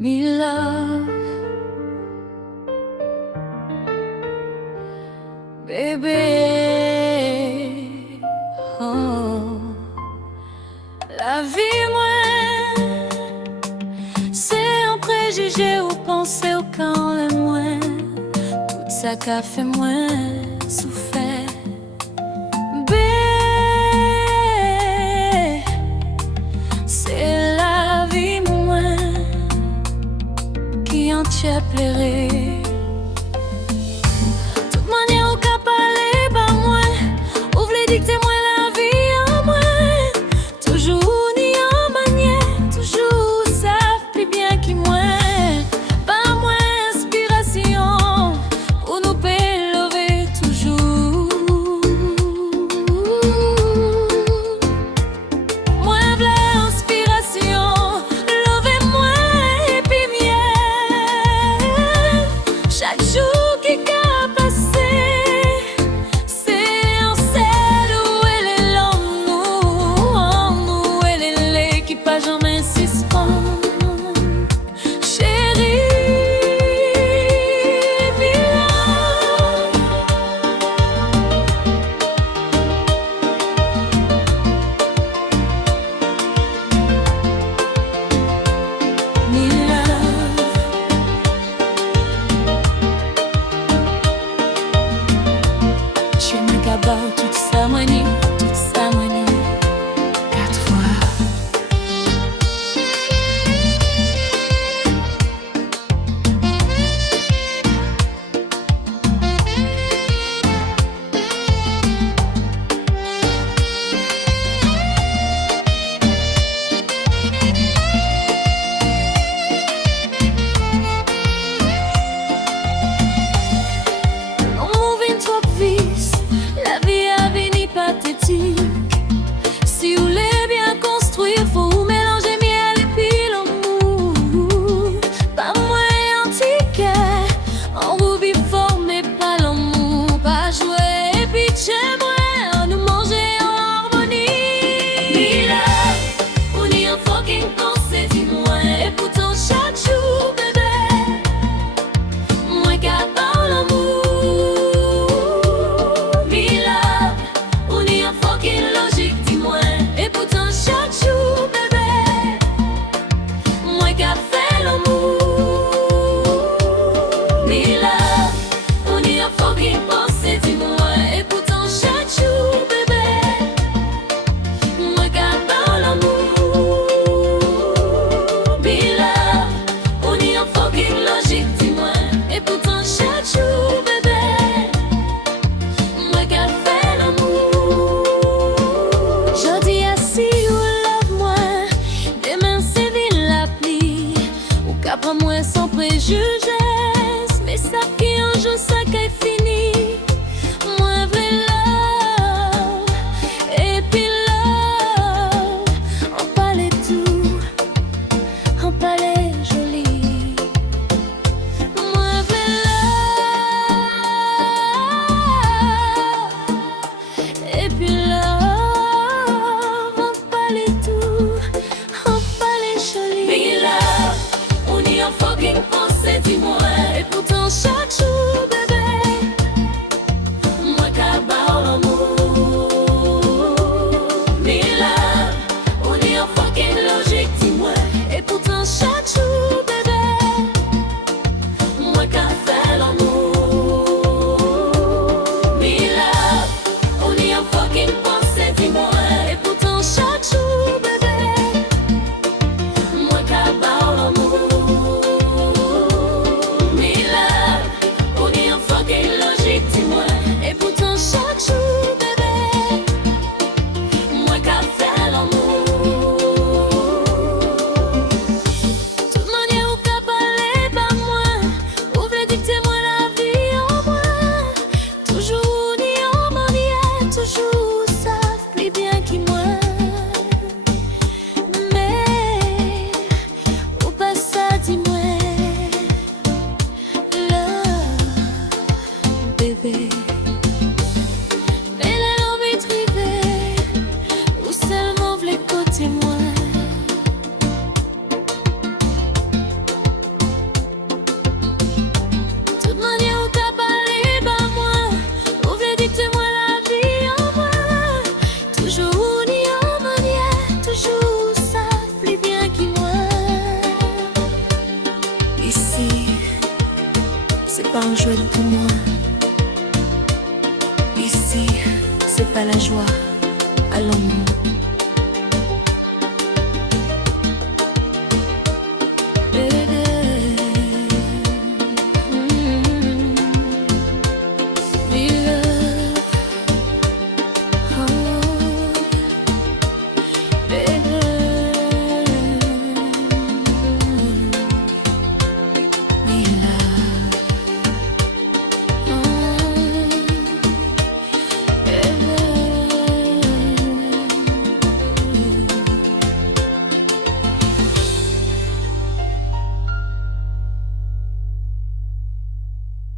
me love, baby. Oh, la vie, moi, c'est un préjugé ou penser au quand le moins. Tout ça qu'a fait moins souffert. C'est la vie, moi, qui en t'a plairé. Toute manière, au cas parler, pas moi, ouvre les dictées, moi, la vie en moi. Toujours ni en manière, toujours ça plus bien qui moi. Pas moi, inspiration, pour nous lever toujours. Moi, v'là inspiration, levez-moi et puis miel. Chaque jour qui a passé, c'est un ciel où elle est là, nous, elle est l'équipage jamais suspend. Chérie, viens. Me love. Je me cabale toute sa manie, quatre fois. On m'ouvre trop vite, la vie a venu pathétique. Si vous voulez bien construire, faut vous mélanger miel et puis l'amour. Pas moins antiquaire, en roubi formé pas l'amour. Pas jouer et puis chez moi, nous manger en harmonie. Me love, on y a fucking pensée, dis-moi. Et pourtant chaque jour, bébé, moi qu'à part l'amour. Me love, on y a fucking logique, dis-moi. Et pourtant chaque jour, bébé, moi qu'à fait l'amour. Me love, on y a fucking pensée, dis-moi. Et pourtant chaque jour, bébé, moi qu'à part l'amour. Me love, on y a fucking logique, dis-moi. Et pourtant chaque jour, bébé, moi qu'à fait l'amour. Je dis assis ou love moi, demain c'est ville la pluie. Ou qu'après moi sans préjugés, mais ça qui un jour ça qu'est fini. Moi vrai love, et puis love, on parlait tout, on parlait joli. Moi vrai love, et puis love, on parlait tout, on parlait joli. Me love, on y a fucking pensée, dis-moi. Et pourtant chaque jour, bébé, pour moi. Ici, c'est pas la joie, à l'amour.